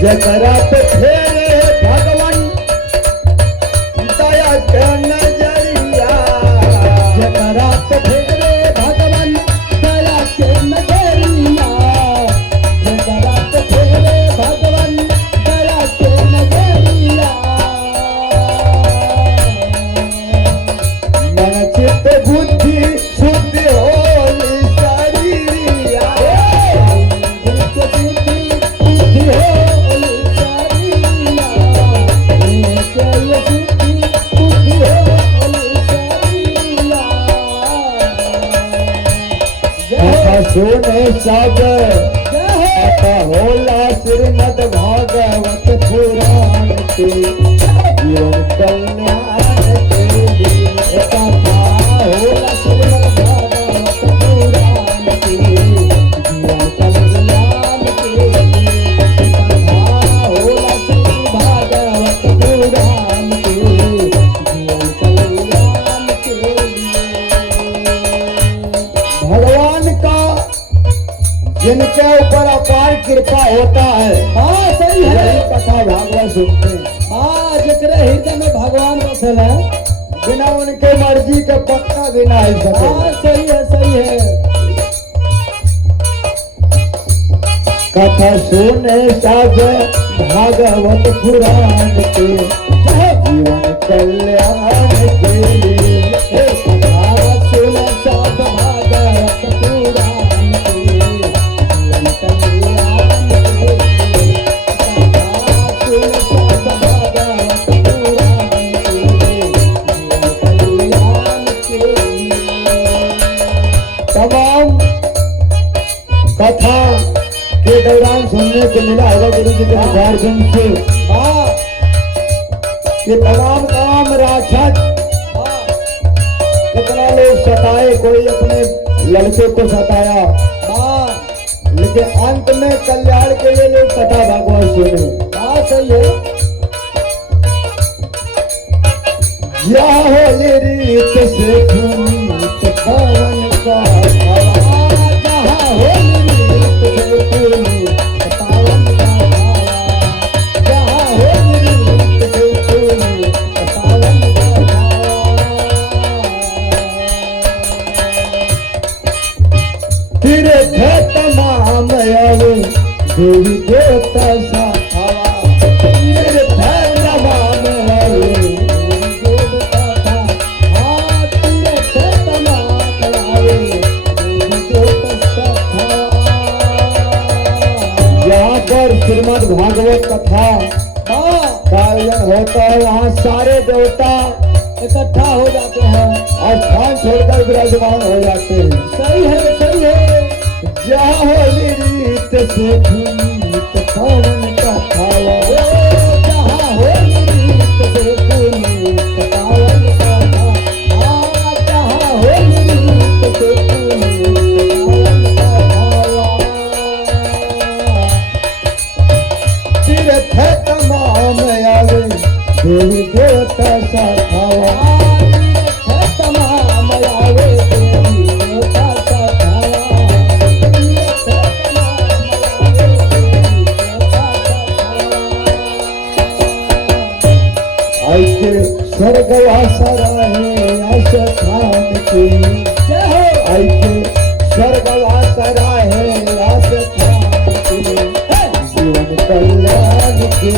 जकरा पे फेरे भगवान दया के नजरिया, जकरा पे फेरे भगवान दया के नजरिया, जकरा पे फेरे भगवान दया के नजरिया। मन चित्त बुद्धि शुद्धि होली शरीरिया, सोने सब आता होला श्रीमद् भागवत पुराण के जीवन कल्याण के लिए कथा होला श्रीमद् भागवत पुराण के जीवन कल्याण के लिए, कथा होला श्रीमद् भागवत पुराण के जीवन कल्याण के लिए। भगवान का जिनके ऊपर अपार कृपा होता है, हाँ सही है, यही कथा भागवत सुनते हैं। हाँ जकरे हृदय में भगवान बसल है, बिना उनके मर्जी के पत्ता भी ना हिल सके। हाँ सही है सही है। कथा सुने सब भागवत पुराण के जीवन कल्याण के लिए, कथा सुने सब भागवत पुराण के जीवन कल्याण के लिए, कथा सुने सब भागवत पुराण के जीवन कल्याण के लिए। तमाम कथा के दौरान सुनने को मिला होगा गुरु जी के मार्गन से हाँ कि तमाम काम राक्षस हाँ कितना लोग सताए, कोई अपने लड़के को सताया, हाँ लेकिन अंत में कल्याण के लिए लोग कथा भागवत सुने। हाँ सही है। यह होली रीत से पुनीत पवन का हवा, जहाँ होली रीत से पुनीत पावन का भावा, जहाँ होली रीत से पुनीत पावन का भावा। तीर्थ तमाम अव देवी देवता साखवा, तीर्थ तमाम अव देवता था, हाँ तीर्थ तमाम आवे, देवता था। यहाँ पर श्रीमद् भागवत कथा हाँ का आयोजन होता है, वहाँ सारे देवता इकट्ठा हो जाते हैं। स्थान छोड़कर विराजमान हो जाते हैं। सही है सही है। जहाँ होली रीत से पुनीत पवन का हवा, जहाँ होली रीत से पुनीत पावन का भावा, हाँ जहाँ होली रीत से पुनीत पावन का भावा। तीर्थ तमाम आवे देवी देवता साखवा, तीर्थ तमाम आवे देवी देवता साखवा, तीर्थ तमाम आवे देवी देवता साखवा। ऐसे स्वर्गवास रहे आस्थान की, जय हो। ऐसे स्वर्गवास रहे आस्थान की, जीवन कल्याण के